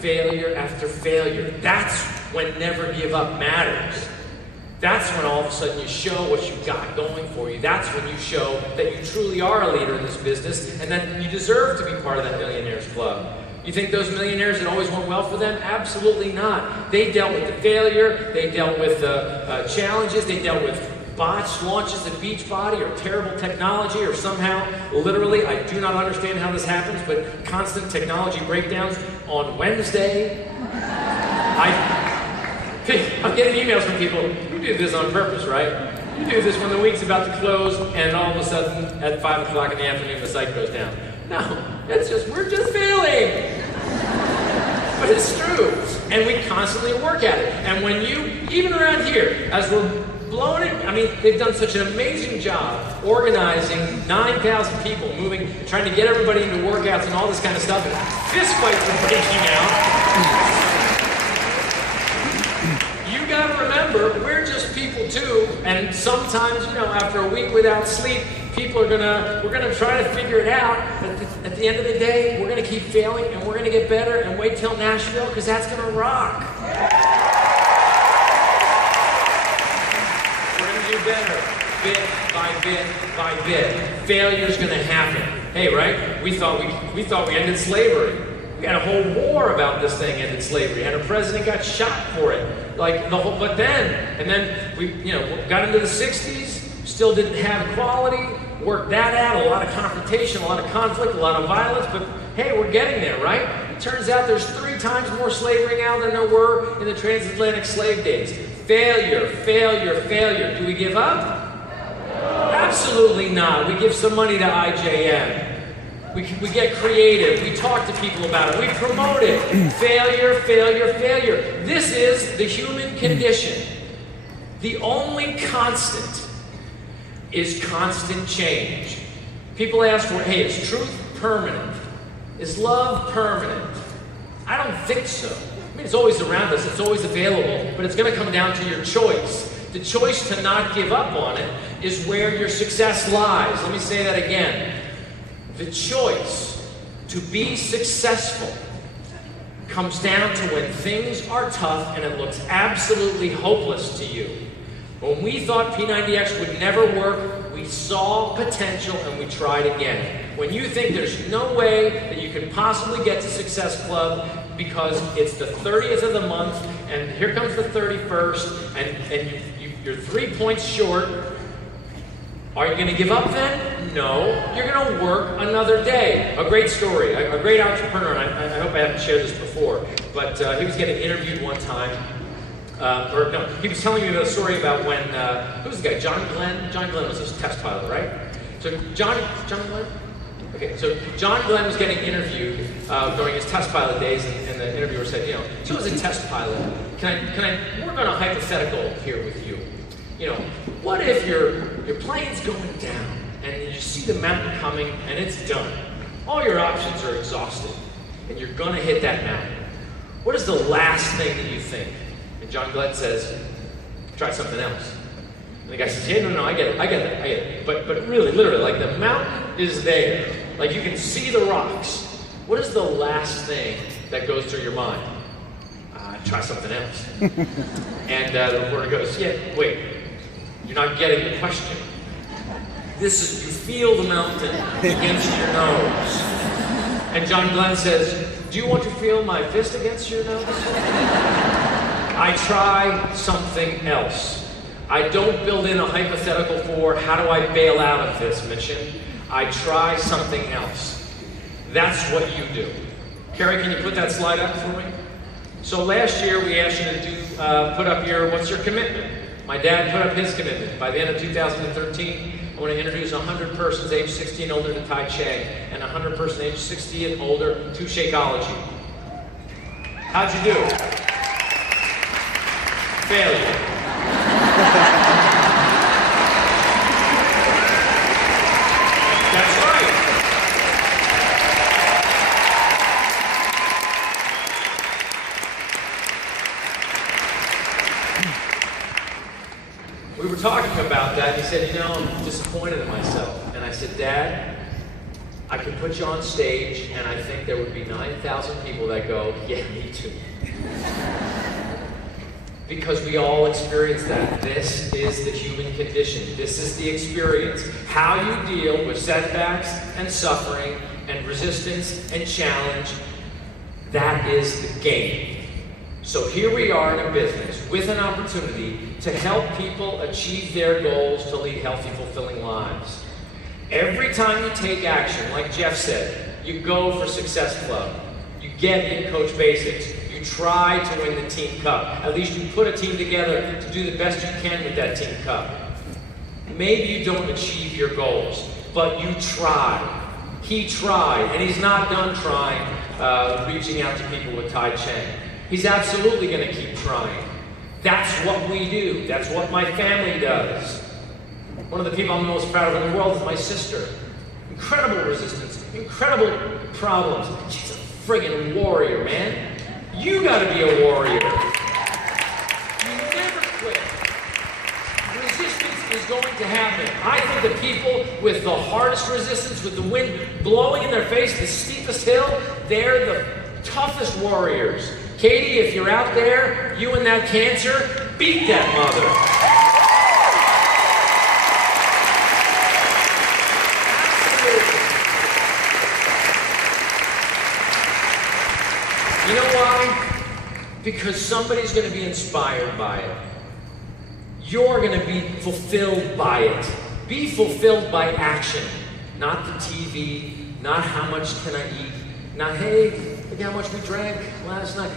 failure after failure. That's when never give up matters. That's when all of a sudden you show what you've got going for you. That's when you show that you truly are a leader in this business and that you deserve to be part of that Millionaires Club. You think those millionaires, it always went well for them? Absolutely not. They dealt with the failure, they dealt with the challenges, they dealt with botched launches at Beachbody or terrible technology or somehow, literally, I do not understand how this happens, but constant technology breakdowns on Wednesday. I'm getting emails from people, you do this on purpose, right? You do this when the week's about to close and all of a sudden at 5 o'clock in the afternoon the site goes down. No, it's just, we're just failing. But it's true. And we constantly work at it. And when you, even around here, as we're blowing it, I mean, they've done such an amazing job organizing 9,000 people, moving, trying to get everybody into workouts and all this kind of stuff. And fist fights are breaking out. You gotta remember, we're just people too, and sometimes, you know, after a week without sleep, people are we're gonna try to figure it out, but at the end of the day, we're gonna keep failing, and we're gonna get better, and wait till Nashville, because that's gonna rock. We're gonna do better, bit by bit by bit. Failure's gonna happen. Hey, right? We thought we ended slavery. We had a whole war about this thing ended slavery, and a president got shot for it. Like the whole, but then we, you know, got into the 60s, still didn't have equality, worked that out, a lot of confrontation, a lot of conflict, a lot of violence, but hey, we're getting there, right? It turns out there's 3 times more slavery now than there were in the transatlantic slave days. Failure, failure, failure. Do we give up? Absolutely not. We give some money to IJM. We get creative, we talk to people about it, we promote it. Failure, failure, failure. This is the human condition. The only constant is constant change. People ask for, hey, is truth permanent? Is love permanent? I don't think so. I mean, it's always around us, it's always available, but it's gonna come down to your choice. The choice to not give up on it is where your success lies. Let me say that again. The choice to be successful comes down to when things are tough and it looks absolutely hopeless to you. When we thought P90X would never work, we saw potential and we tried again. When you think there's no way that you can possibly get to Success Club because it's the 30th of the month and here comes the 31st and you're 3 points short, are you going to give up then? No. You're going to work another day. A great story. A great entrepreneur, and I hope I haven't shared this before, but he was getting interviewed one time. He was telling me a story about when, who was the guy? John Glenn? John Glenn was a test pilot, right? So John Glenn? Okay, so John Glenn was getting interviewed during his test pilot days, and the interviewer said, you know, so as a test pilot, can I work on a hypothetical here with you? You know, what if your plane's going down and you see the mountain coming and it's done? All your options are exhausted and you're gonna hit that mountain. What is the last thing that you think? And John Glenn says, try something else. And the guy says, yeah, no, I get it. But really, literally, like the mountain is there. Like you can see the rocks. What is the last thing that goes through your mind? Try something else. And the reporter goes, yeah, wait. You're not getting the question. This is, you feel the mountain against your nose. And John Glenn says, do you want to feel my fist against your nose? I try something else. I don't build in a hypothetical for how do I bail out of this mission. I try something else. That's what you do. Carrie, can you put that slide up for me? So last year we asked you to put up your, what's your commitment? My dad put up his commitment. By the end of 2013, I want to introduce 100 persons age 60 and older to Tai Chi, and 100 persons age 60 and older to Shakeology. How'd you do? Failure. That's right. We were talking about that, and he said, you know, I'm disappointed in myself. And I said, Dad, I could put you on stage, and I think there would be 9,000 people that go, yeah, me too. Because we all experience that. This is the human condition. This is the experience. How you deal with setbacks and suffering and resistance and challenge, that is the game. So here we are in a business with an opportunity to help people achieve their goals to lead healthy, fulfilling lives. Every time you take action, like Jeff said, you go for Success Club. You get in Coach Basics. You try to win the team cup. At least you put a team together to do the best you can with that team cup. Maybe you don't achieve your goals, but you try. He tried, and he's not done trying, reaching out to people with Tai Cheng. He's absolutely going to keep trying. That's what we do. That's what my family does. One of the people I'm most proud of in the world is my sister. Incredible resistance, incredible problems. She's a friggin' warrior, man. You gotta be a warrior. You never quit. Resistance is going to happen. I think the people with the hardest resistance, with the wind blowing in their face, the steepest hill, they're the toughest warriors. Katie, if you're out there, you and that cancer, beat that mother. You know why? Because somebody's going to be inspired by it. You're going to be fulfilled by it. Be fulfilled by action. Not the TV, not how much can I eat, not, hey, look how much we drank last night.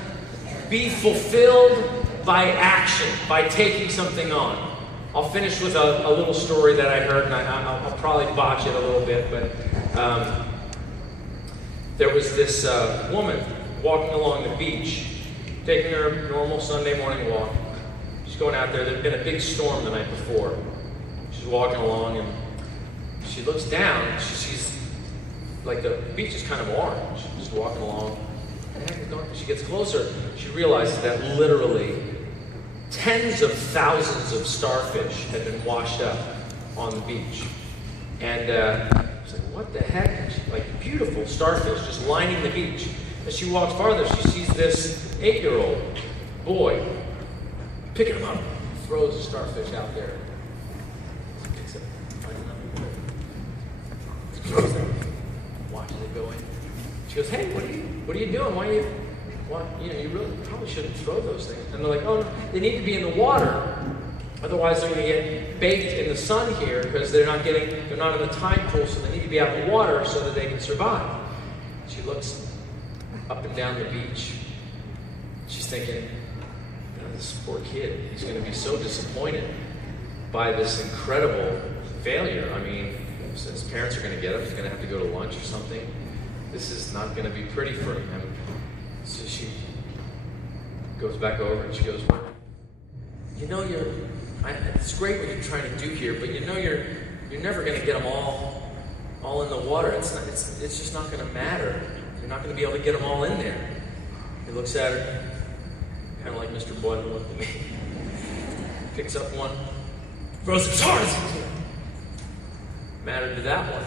Be fulfilled by action, by taking something on. I'll finish with a little story that I heard, and I'll probably botch it a little bit, but there was this woman walking along the beach, taking her normal Sunday morning walk. She's going out there. There'd been a big storm the night before. She's walking along, and she looks down, and she sees, like, the beach is kind of orange. She's walking along. What the heck is going on? She gets closer. She realizes that literally tens of thousands of starfish had been washed up on the beach. And she's like, what the heck? Like, beautiful starfish just lining the beach. As she walks farther, she sees this 8-year-old boy picking him up, throws the starfish out there. He picks it, throws them, watches it go in. She goes, hey, what are you doing? You really probably shouldn't throw those things. And they're like, oh, no, they need to be in the water. Otherwise, they're going to get baked in the sun here because they're not in the tide pool, so they need to be out in the water so that they can survive. She looks up and down the beach. She's thinking, this poor kid, he's going to be so disappointed by this incredible failure. I mean, his parents are going to get him, he's going to have to go to lunch or something. This is not going to be pretty for him. So she goes back over and she goes, it's great what you're trying to do here, but you're never going to get them all in the water. It's just not going to matter. You're not going to be able to get them all in there. He looks at her, kind of like Mr. Boylan looked at me. Picks up one, throws it as hard as he can. Mattered to that one.